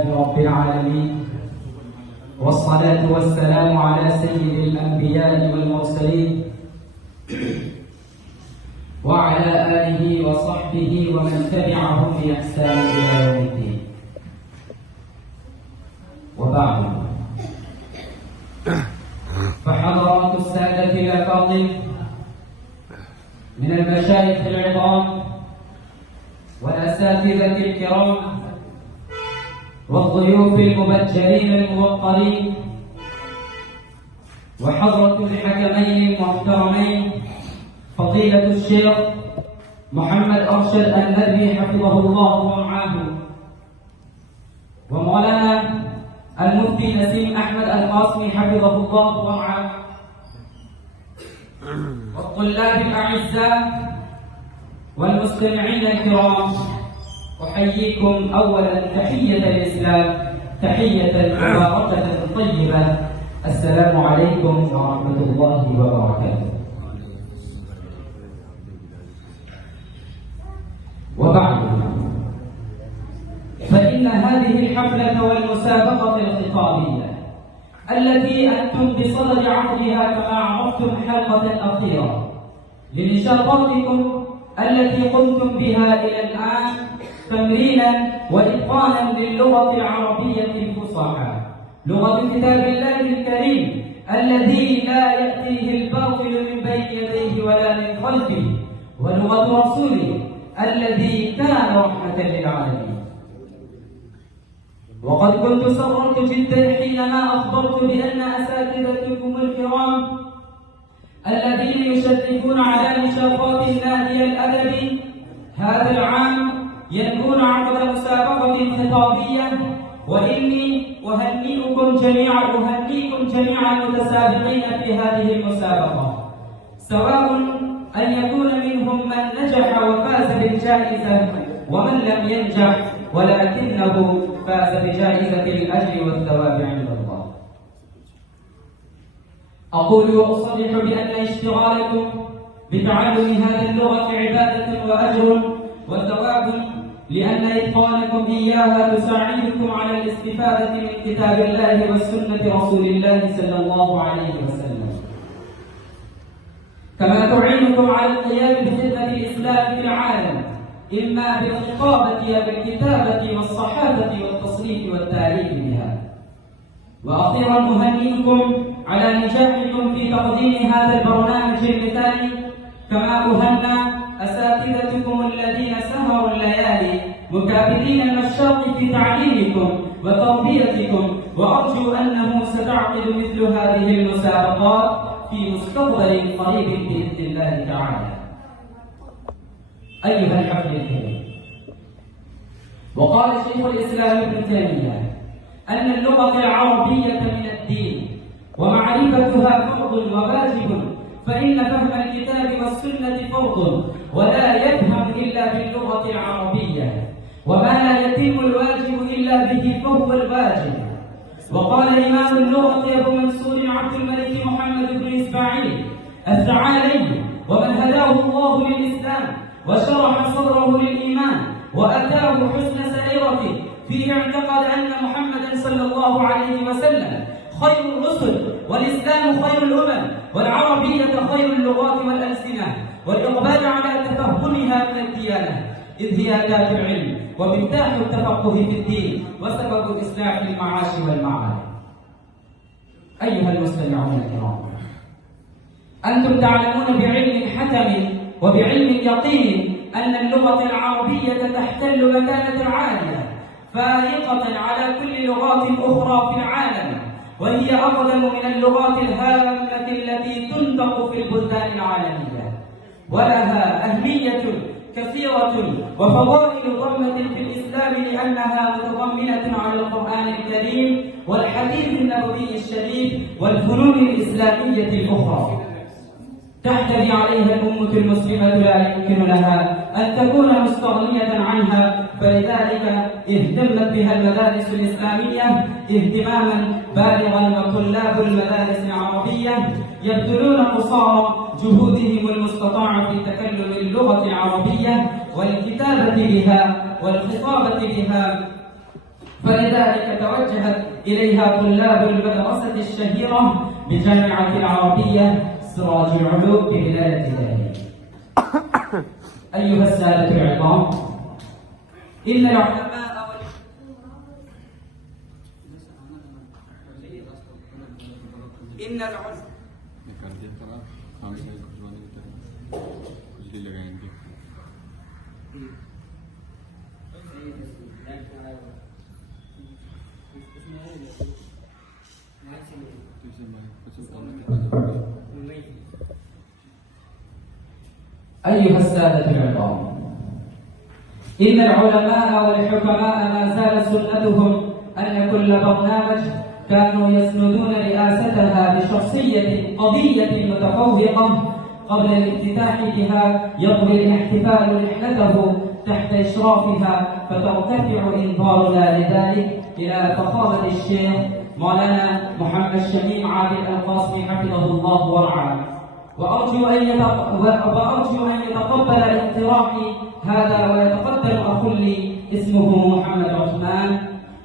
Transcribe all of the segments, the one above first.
لله رب العالمين، والصلاة والسلام على سيد الأنبياء والمرسلين وعلى آله وصحبه ومن تبعهم بإحسان إلى يوم الدين. وبعد، فحضرات السادة الأفاضل من المشايخ العظام والأساتذة الكرام والضيوف المبجلين الموقرين وحضرة الحكمين المحترمين فضيلة الشيخ محمد أرشد الندبي حفظه الله ورعاه، ومولانا المفتي نسيم أحمد القاسمي حفظه الله ورعاه، والطلاب الأعزاء والمستمعين الكرام، أحييكم أولا تحية الإسلام، تحية مباركة طيبة. السلام عليكم ورحمة الله وبركاته. وبعد، فإن هذه الحفلة والمسابقة الخطابية التي أنتم بصدد عقدها كما عرفتم حلقة أخيرة لنشاطاتكم التي قمتم بها إلى الآن تمرينا وإتقانا للغة العربية الفصحى، لغة كتاب الله الكريم الذي لا يأتيه الباطل من بين يديه ولا من خلفه، ولغة رسوله الذي كان رحمة للعالمين. وقد كنت سررت جدا حينما أخبرت بأن أساتذتكم الكرام الذين يشرفون على نشاطات النادي الأدبي هذا العام ينوون عقد مسابقة خطابية، وإني أهنئكم جميعا المتسابقين في هذه المسابقة، سواء أن يكون منهم من نجح وفاز بالجائزة ومن لم ينجح ولكنه فاز بجائزة الأجر والثواب عند الله. أقول وأصرح بأن اشتغالكم بتعلم هذه اللغة عبادة وأجر وثواب، لأن إتقانكم إياها تساعدكم على الاستفادة من كتاب الله وسنة رسول الله صلى الله عليه وسلم، كما تعينكم على القيام بخدمة الإسلام في العالم، إما بالخطابة وبالكتابة والصحافة والتصنيف والتأليف بها. وأخيرا أهنئكم على نجاحكم في تقديم هذا البرنامج المثالي، كما أهنى أساتذتكم الذين سهروا الليالي مكابدين المشاق في تعليمكم وتربيتكم، وأرجو أنه ستعقد مثل هذه المسابقات في مستقبل قريب بإذن الله تعالى. أيها الحفل الكريم، وقال شيخ الإسلام ابن تيمية أن اللغة العربية من الدين ومعرفتها فرض وواجب، فإن فهم الكتاب والسنة فرض ولا يفهم إلا باللغة العربية، وما لا يتم الواجب إلا به فهو الواجب. وقال إمام اللغة أبو منصور عبد الملك محمد بن إسماعيل الثعالبي، ومن هداه الله للإسلام وشرح صدره للإيمان وأتاه حسن سريرته فيه، اعتقد أن محمدا صلى الله عليه وسلم خير الرسل، والإسلام خير الأمم، والعربية خير اللغات والألسنة، والإقبال على تفهمها من الديانة، إذ هي أداة العلم ومفتاح التفقه في الدين وسبب إصلاح المعاش والمعاد. أيها المستمعون الكرام، أنتم تعلمون بعلم حكم وبعلم يقين أن اللغة العربية تحتل مكانة عالية فائقة على كل لغات أخرى في العالم، وهي أقدم من اللغات الهامة التي تنطق في البلدان العالمية، ولها أهمية كثيرة وفضائل ضمة في الإسلام، لأنها متضمنة على القرآن الكريم والحديث النبوي الشريف والفنون الإسلامية الأخرى. تحتوي عليها الأمة المسلمة، لا يمكن لها أن تكون مستغنية عنها، فلذلك اهتمت بها المدارس الإسلامية اهتماما بالغا، وطلاب المدارس العربية يبذلون قصارى جهودهم المستطاعة في تكلم اللغة العربية والكتابة بها والخطابة بها فلذلك توجهت إليها طلاب المدرسة الشهيرة بجامعة العربية سراج العلوم بولاية دهلي. أيها السادة العظام، إن العلماء أيها السادة العظام، إن العلماء والحكماء ما زال سنتهم أن كل برنامج كانوا يسندون رئاستها بشخصية قضية متفوقة قبل الافتتاح بها يقضي الاحتفال رحلته تحت إشرافها، فترتفع إنظارنا لذلك إلى فخامة الشيخ مولانا محمد شميم عابد القاسمي حفظه الله ورعاه. وأرجو أن يتقبل اقتراحي هذا ويتقدم أخ لي اسمه محمد عثمان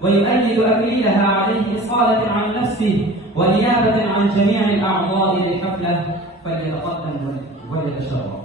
ويؤيد أكليلها عليه إصالة عن نفسه ونيابة عن جميع الأعضاء للحفلة، فليتقدم وليتشرف.